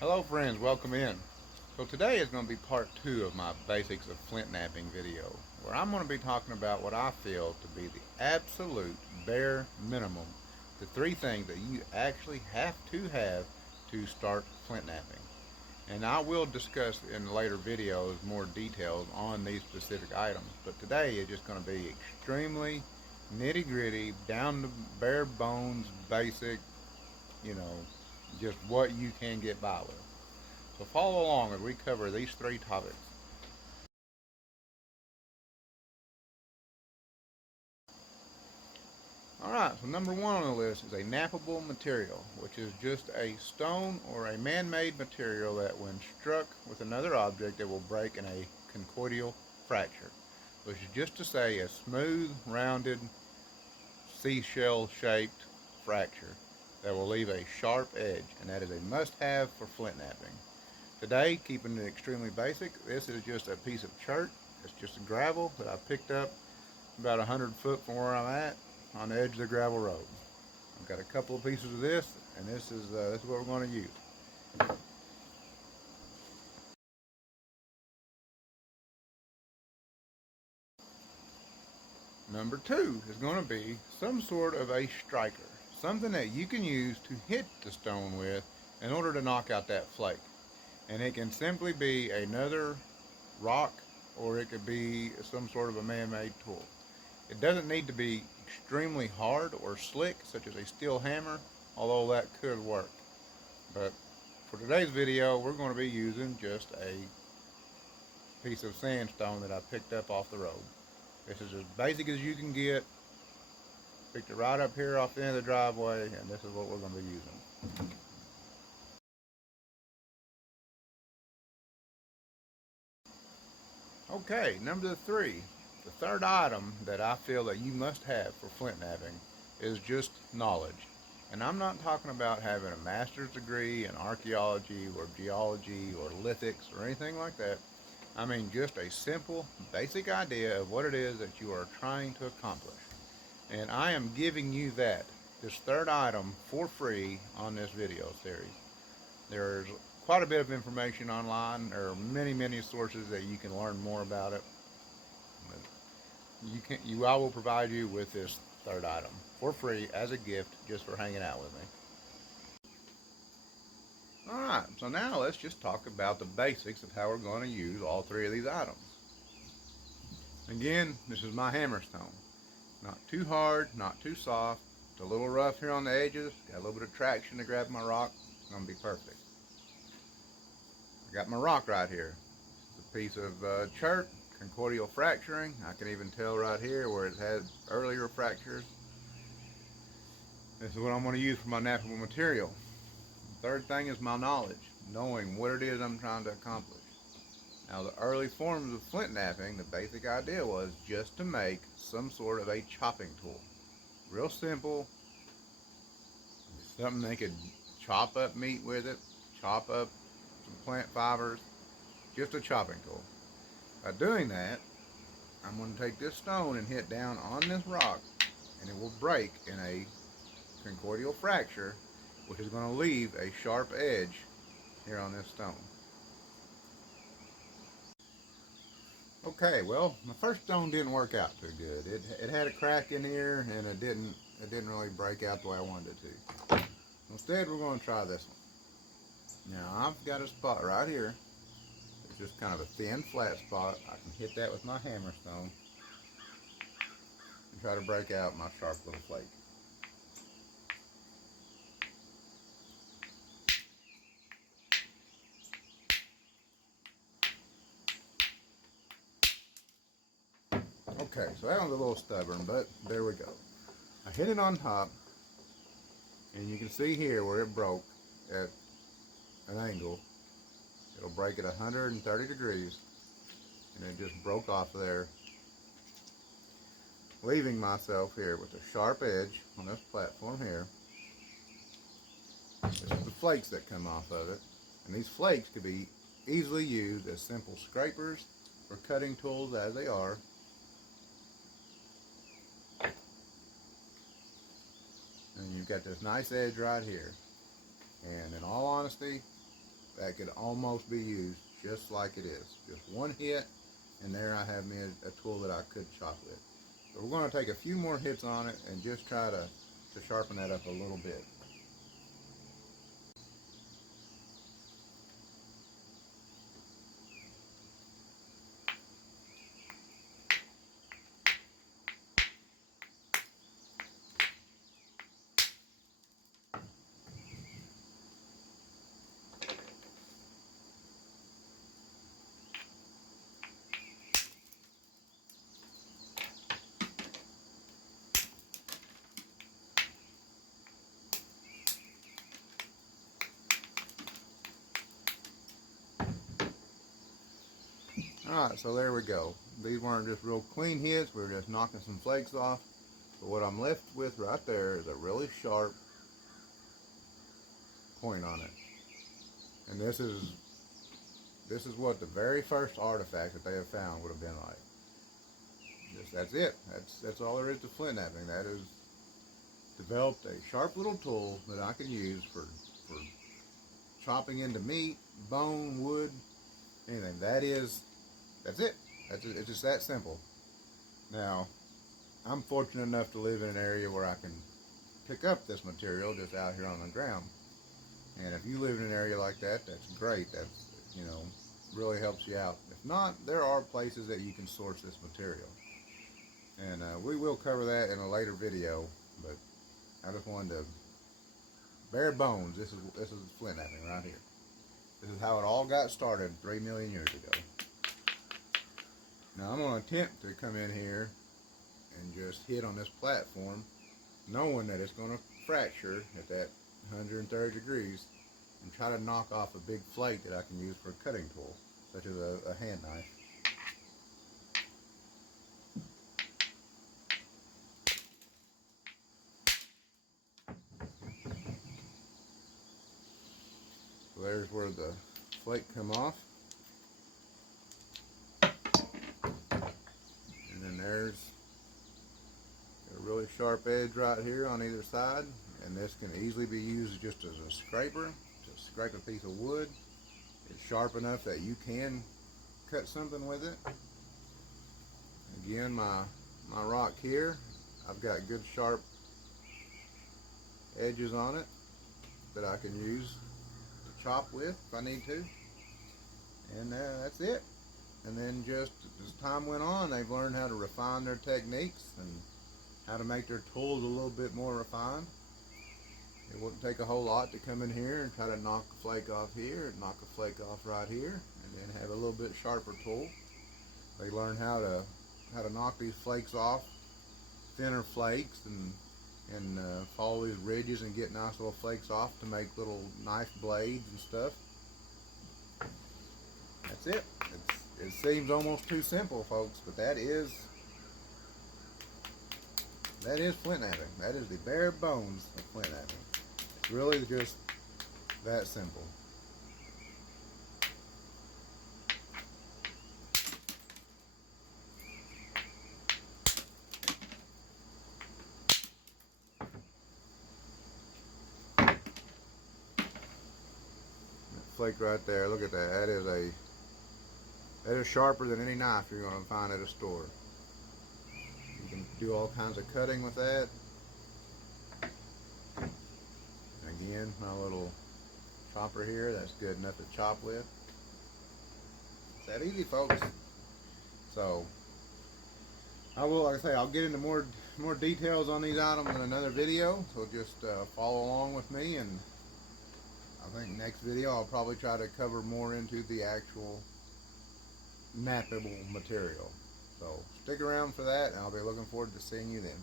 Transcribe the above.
Hello friends, welcome in. So today is going to be part 2 of my basics of flint knapping video, where I'm going to be talking about what I feel to be the absolute bare minimum, the 3 things that you actually have to start flint knapping. And I will discuss in later videos more details on these specific items, but today is just going to be extremely nitty gritty, down to bare bones, basic, you know, just what you can get by with. So follow along as we cover these 3 topics. Alright, so number 1 on the list is a knappable material, which is just a stone or a man-made material that when struck with another object it will break in a conchoidal fracture, which is just to say a smooth, rounded, seashell shaped fracture that will leave a sharp edge, and that is a must-have for flint knapping. Today, keeping it extremely basic, this is just a piece of chert. It's just a gravel that I picked up about 100 foot from where I'm at on the edge of the gravel road. I've got a couple of pieces of this, and this is what we're going to use. Number 2 is going to be some sort of a striker, something that you can use to hit the stone with in order to knock out that flake. And it can simply be another rock, or it could be some sort of a man-made tool. It doesn't need to be extremely hard or slick, such as a steel hammer, although that could work. But for today's video, we're going to be using just a piece of sandstone that I picked up off the road. This is as basic as you can get. Picked it right up here off the end of the driveway, and this is what we're going to be using. Okay, number 3. The third item that I feel that you must have for flint knapping is just knowledge. And I'm not talking about having a master's degree in archaeology or geology or lithics or anything like that. I mean just a simple, basic idea of what it is that you are trying to accomplish. And I am giving you that, this third item, for free on this video series. There's quite a bit of information online. There are many sources that you can learn more about it. I will provide you with this third item for free as a gift just for hanging out with me. Alright, so now let's just talk about the basics of how we're going to use all 3 of these items. Again, this is my hammerstone. Not too hard, not too soft. It's a little rough here on the edges. Got a little bit of traction to grab my rock. It's going to be perfect. I got my rock right here. It's a piece of chert, conchoidal fracturing. I can even tell right here where it had earlier fractures. This is what I'm going to use for my knappable material. The third thing is my knowledge, knowing what it is I'm trying to accomplish. Now, the early forms of flint knapping, the basic idea was just to make some sort of a chopping tool. Real simple, something they could chop up meat with it, chop up some plant fibers, just a chopping tool. By doing that, I'm going to take this stone and hit down on this rock, and it will break in a conchoidal fracture, which is going to leave a sharp edge here on this stone. Okay, well, my first stone didn't work out too good. It had a crack in here, and it didn't really break out the way I wanted it to. Instead, we're going to try this one. Now, I've got a spot right here. It's just kind of a thin, flat spot. I can hit that with my hammerstone and try to break out my sharp little flake. Okay, so that one's a little stubborn, but there we go. I hit it on top, and you can see here where it broke at an angle. It'll break at 130 degrees, and it just broke off of there, leaving myself here with a sharp edge on this platform here. This is the flakes that come off of it, and these flakes could be easily used as simple scrapers or cutting tools as they are. And you've got this nice edge right here. And in all honesty, that could almost be used just like it is. Just one hit, and there I have me a tool that I could chop with. So we're going to take a few more hits on it and just try to sharpen that up a little bit. Alright, so there we go. These weren't just real clean hits, we were just knocking some flakes off. But what I'm left with right there is a really sharp point on it. And this is what the very first artifact that they have found would have been like. That's it. That's all there is to flintknapping. That is developed a sharp little tool that I can use for chopping into meat, bone, wood, anything. That's it. It's just that simple. Now, I'm fortunate enough to live in an area where I can pick up this material just out here on the ground. And if you live in an area like that, that's great. That's, really helps you out. If not, there are places that you can source this material. And we will cover that in a later video, but I just wanted to bare bones. This is flintknapping right here. This is how it all got started 3 million years ago. Now I'm going to attempt to come in here and just hit on this platform, knowing that it's going to fracture at that 130 degrees, and try to knock off a big flake that I can use for a cutting tool, such as a hand knife. So there's where the flake come off. And then there's a really sharp edge right here on either side. And this can easily be used just as a scraper to scrape a piece of wood. It's sharp enough that you can cut something with it. Again, my rock here, I've got good sharp edges on it that I can use to chop with if I need to. And that's it. And then just as time went on, they've learned how to refine their techniques and how to make their tools a little bit more refined. It wouldn't take a whole lot to come in here and try to knock a flake off here, and knock a flake off right here, and then have a little bit sharper tool. They learn how to knock these flakes off, thinner flakes, and follow these ridges and get nice little flakes off to make little knife blades and stuff. That's it. It seems almost too simple, folks, but that is flintknapping. That is the bare bones of flintknapping. It's really just that simple. That flake right there, look at that. That is sharper than any knife you're going to find at a store. You can do all kinds of cutting with that. Again, my little chopper here, that's good enough to chop with. It's that easy, folks. So, I will, like I say, I'll get into more details on these items in another video. So just follow along with me, and I think next video I'll probably try to cover more into the actual knappable material. So stick around for that, and I'll be looking forward to seeing you then.